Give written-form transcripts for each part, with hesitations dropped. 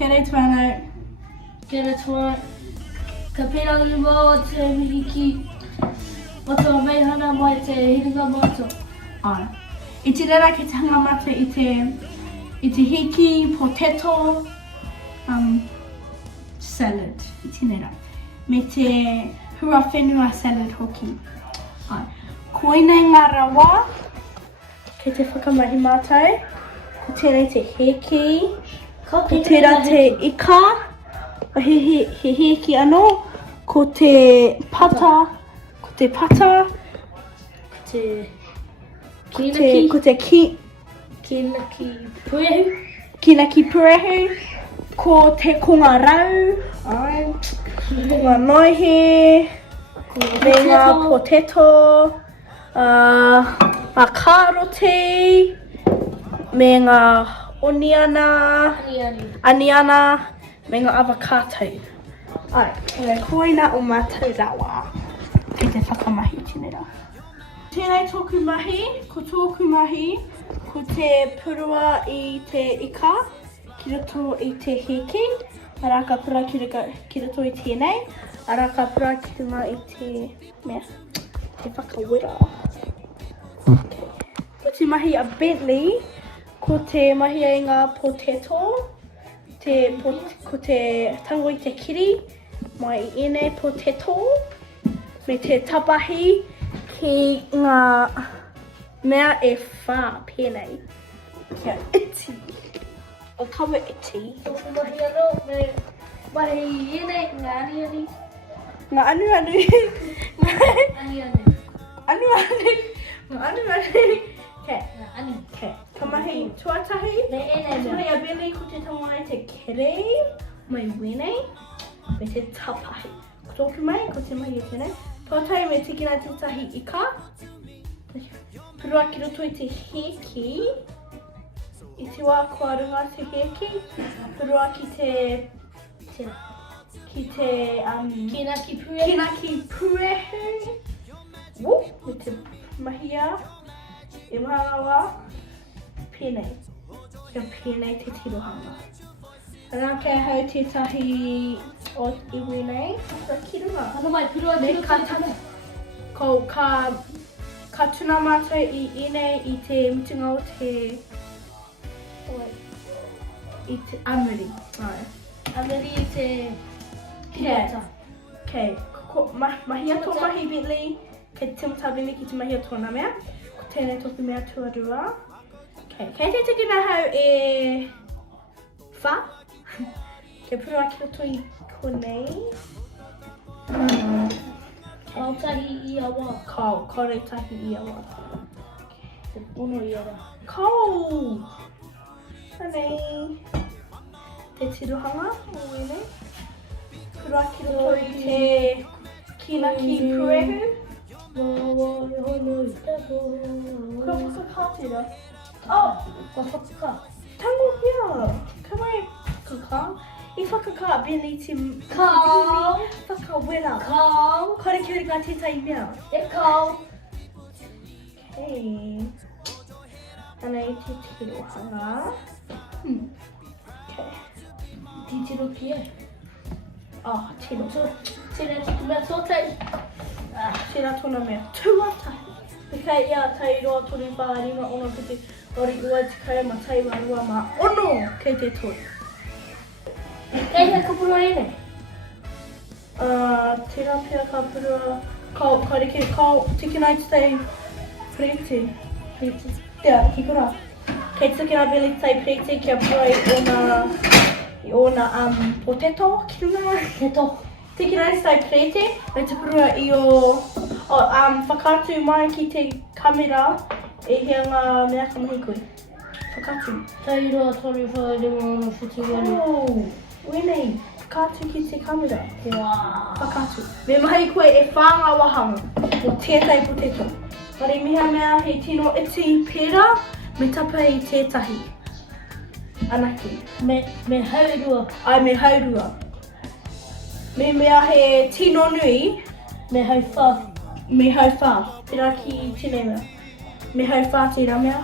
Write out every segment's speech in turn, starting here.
Kia rei tōnau. Kia rei tōnau. Ka pērangi mō te mihiki Matua Meihana mai te Hiringa Matua. Ai. I te rera ki te hangamata i te hiki, potato, salad. I te rera. Me te hua whenua salad hoki. Ai. Koinei ngā rawa, kei te whakamahi mātai. Ko tēnei te hiki, ko tērā te ika, he hiki anō, ko te pata, ko te kinaki purehu, ko te konga rau, ai, konga noihe, me ngā potato, karote, me ngā oniana, me ngā avocado. Ai, koina o mātou rawa. Kei te whakamahi tēnera. Tēnei tōku mahi, ko tōku mahi, ko te purua i te ika, ki roto i te hiki, ara ka pura ki roto i tēnei, ara ka pura ki runga i te whakawera. Ko te mahi a Bentley, ko te mahi a ngā potato, ko te tango i te kiri, mai i ēnei potato, me te tapahi ki ngā mea e whā pēnei. Kia iti. O kawa iti. Tōku mahi anō, me mahi i ēnei ngā aniani. Ngā anu. Aniani. Ngā anu. Kei. Ani. Kei. Ka mahi tuatahi. Me ēnei Te mahi a Bentley ko te tango ai te kere, mai wenei, me te tapahi. Ko tōku mai, ko te mahi a tēnei. Tuatahi me tikina te tahi ika. Purua ki roto i te heki. I te wā kua runga te heki. Purua ki te Kinaki purehu. Me te mahia. E maharawa. Pēnei. Kia pēnei te tirohanga. Rā kei hau tētahi o iwi nei. Ka ki runga. Ano mai, purua ki roto i tana. Ko ka tuna mātou i ēnei i te mutunga o te amiri. Amiri i te Kia. Kei. Mahi ato mahi Bentley. Kei te timata Bentley ki te mahi ato nā mea. Ko tēnei toku mea tuarua. Kei te tikina hau e wha. Kei purua ki roto i konei. Kau tahi i awa. Kore tahi i awa. Te pono i awa. Kau! Hanei. Te tirohanga o wene. Purua ki roto i te kinaki purehu. Kua whakakātera. Ka whakaka. Tango hea. Ka mai kaka. I whakaka Bentley te Kau. whakawera. Kau. Kore ki ngā tētai mea. E kau. Kei. Ana i te tirohanga. Kei. Titiro ki e. Tino. Tēnei tuku mea tōtai. Tēnā tōna mea. Tuatahi. Kei ia tai roa tōne whā rima ono ki te ori ua te kai ma tai wa rua ma ono kei te toi. Kei hea ka purua ene? Tērā pia ka purua. Ka reke kau tikinai te tei prete. Tea, ki kura. Kei tikina Bentley te tei prete kia purua i ona potato ki runga. Teto. Tikinai te tei prete, me te purua i o whakatu mai ki te kamera e hea ngā mea ka mahi koe. Whakatu. Tai roa tonu whaerima ono whitu wari. Wenei, whakatu ki te kamera. Wow. Whakatu. Me mahi koe e whānga wahanga o tētai potato. Wari miha mea he tino iti pērā, me tapa i tētahi. Anaki. Me haurua. Ai me haurua. Me mea he tino nui. Me hau wha. Me hau whā, tērā ki tēnei mea. Me hau whā tērā mea.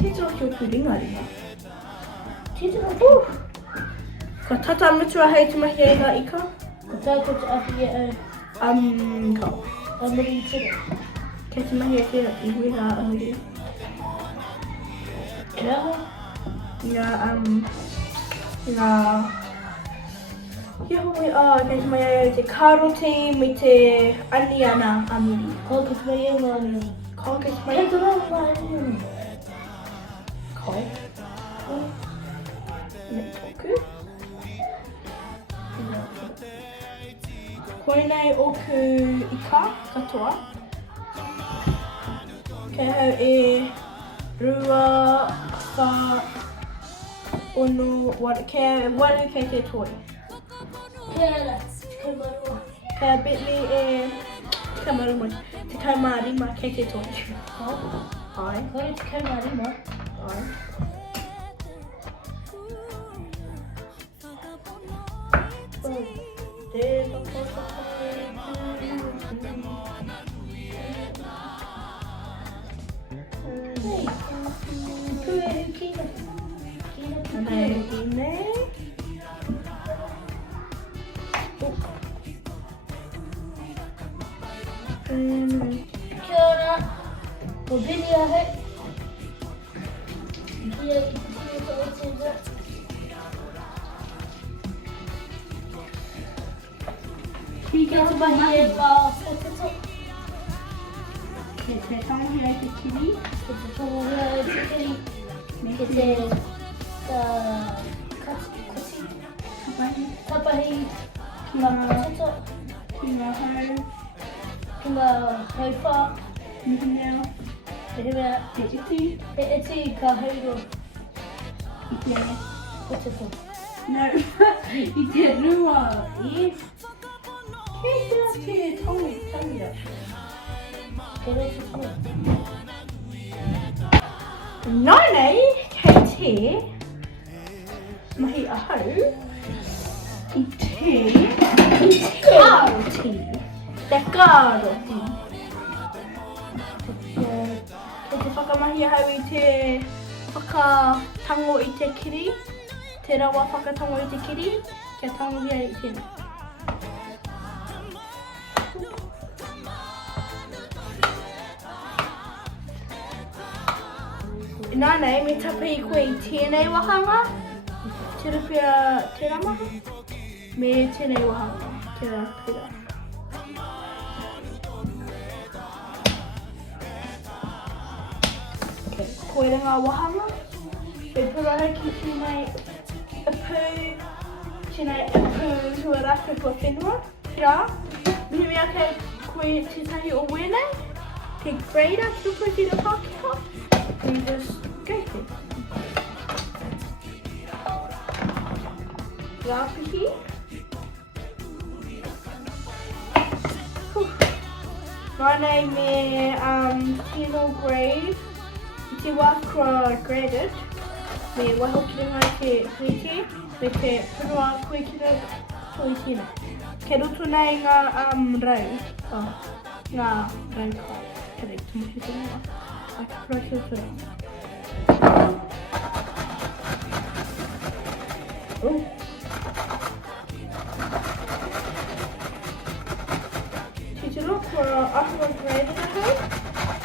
Te tō ki o kuringa ringa. Ko tata matua hei te mahi e ngā ika. Ko tātou te ahi e Kau. Amari i tere. Kei te mahi e te iwiha ahuri. Kia ho? Ngā Kia hoi kei te mahi e te karoti me te aniana amiri. Ko ke te mai e ngā ni. Ko kei te mahi Kei te rau ngā ni. Ko. Me toku. Koinei oku ika katoa. Kei hau e rua, wha, ono, wara, kei waru kei te toi. Kia ra, te marua. Kei Bentley te kamaruma, te kamarima kei te toi. Ko? Ai. Ko e te kamarima. Ai. Kia ora, ko Bini a hei. Kia i te o te rea. Kia te mahi e Wā whakato. Kei te tangi ai te kiri. Ko te tonga e te kiri. Ke te kati. Tapahi. Ki ngā whakato. Ki ngā hau. Ki ngā hauwha. Mihimea. Te himea. Te iti. Te iti ka hauro. I te Ko te tō. No. I te rua. I. Kei te tongi tangia. Ke rei te tō. Nānei, kei te mahi ahau I te karoti. Te karoti. Kei te whakamahi ahau I te whakatango I te kiri. Te rawa whakatango I te kiri. Kia tango hia I tēnei. Nānei, me tapa I koe I tēnei wahanga, te rupia te ramaha, me tēnei wahanga, kia pira. Okay, koe ngā wahanga, me pura ki tēnei apu, tēnei apu hua raka kua whenua, kia. Mihi mea kei koe tētahi o wēnei, te grader, ki rupu ki te Pākehā. We just go through. Rapihi. My name is Tino Grade. Te wakra graded. Me waho ki runga te hriti. Me te purua koe ki te toitina. Ke roto nei ngā rau. Ngā rau kai. Kere, tumuhi te mua. I can brush your throat. Oh. Teacher, for after grade in the house.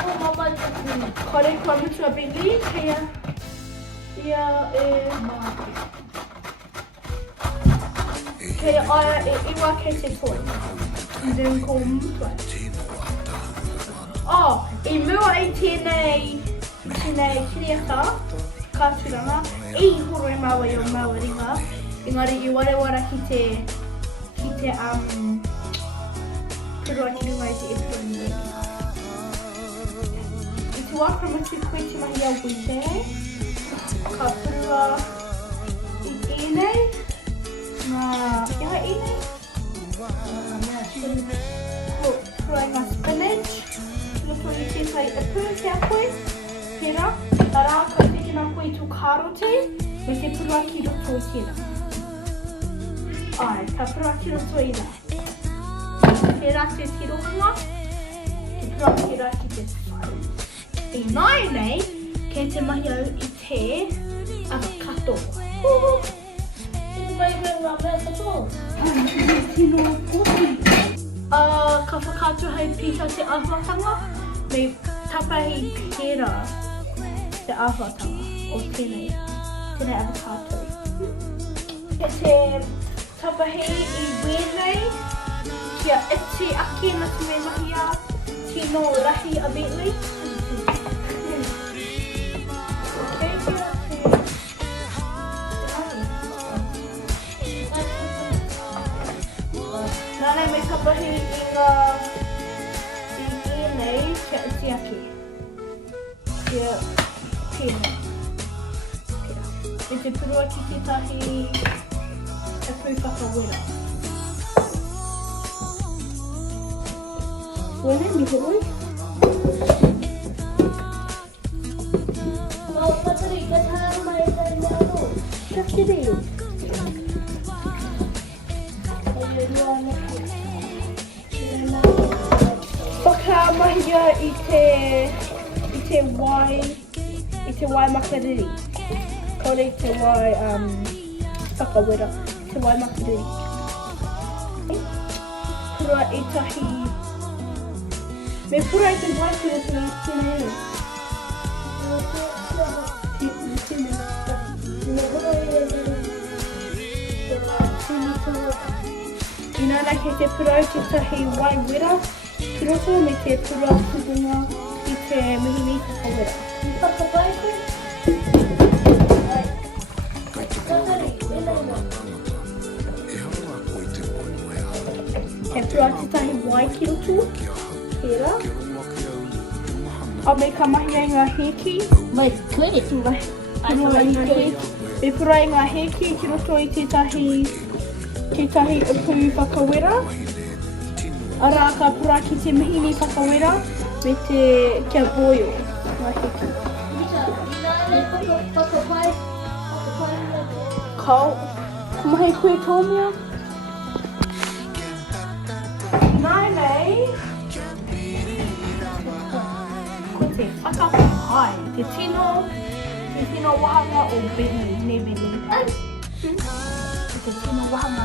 Ko mama te kuri. Kore kua Matua Bentley, kaya ia kaya aia iwa kei te toi. I then ko Matua. Oh, I mua I tēnei kiriaka, kāturanga, I horo e maua I o maua ringa. Engari I warewara ki te purua ki runga I te epurani. I te wā pramati koe te mahi au wite, ka purua I ēnei, ngā ēnei, purua I ngā spinach, Lupo I tētai apu kia koe, pera, ara ka whikina koe I tō karoti, me te purua ki roto I tēnā. Ai, ka purua ki roto I nā. Pera te tirohua, te purua ki rā ki te whai. I nai nei, kei te mahi au I te avocado. Mai ngā mea katoa. Tino puti. Ka whakātu hei pika te āhuatanga, me tapahi pera te āhuatanga o tēnei avocado. E te tapahi I wēnei, kia iti aki na te me mahia, tino rahi a Bentley. Nānei me tapahi I wēnei, kia iti aki. Kia pēnei. E te purua ki tētahi e pū whakawera. Wene, mihi oi? Mau patari, ka tā mai tai mea no. Ka kiri. Whakamahia I te wai makariri. Kore te wai whakawera, te wai makariri. Pura etahi. Me pura I te wai tēnei. Inana ke te pura I tētahi wai wera, ki roto me te pura tukunga I te mihini whakawera. I whakapai koe? Patari, e nei no. He pura tētahi wai ki roto, pera. A me ka mahi ai ngā heki. Mai koe. Me pura I ngā heki ki roto I tētahi upu whakawera. Ara ka pura ki te mihini whakawera me te kia boio ngā heki. Whakapai. Kau, kumahe koe tōmia? Nai nei, ko te whakapai, te tino wahanga o Bentley, ne Bentley. Te tino wahanga.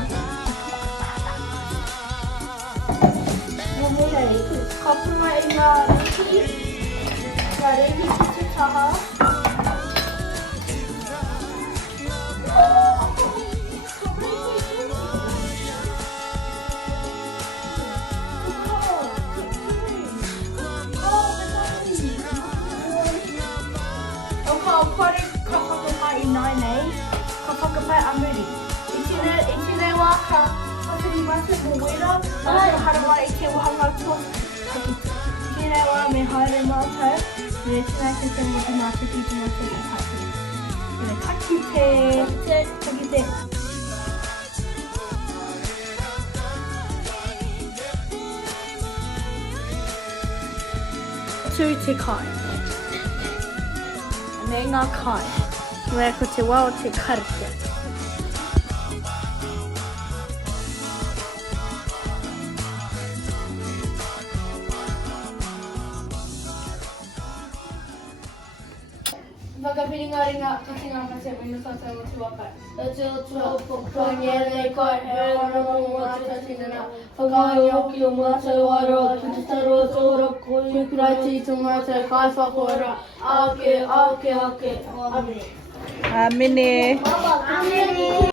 Nei, ka pura I ngā rehi ki te taha. Ka whakapai I nai nei, ka whakapai a muri. I tēnei wā ka whakari mata mo wera, ka harawā I te wahanga tua. Tēnei wā me haere mātai, me tēnei te te mo te mata ki te mata ki hati. Takite. Tū te kai. Me ngā kai. Mea ko te wā o te karakia. Whakapiringa ringa kati ngā mate me no tātou o te wakai. E te o tua pokoni e nei kai he ana mo te tatinana. Whakai hoki o mātou aroa, ki te taro o tōra koi kurai tō mātou kai whakoara. Ake. Amene. Amene.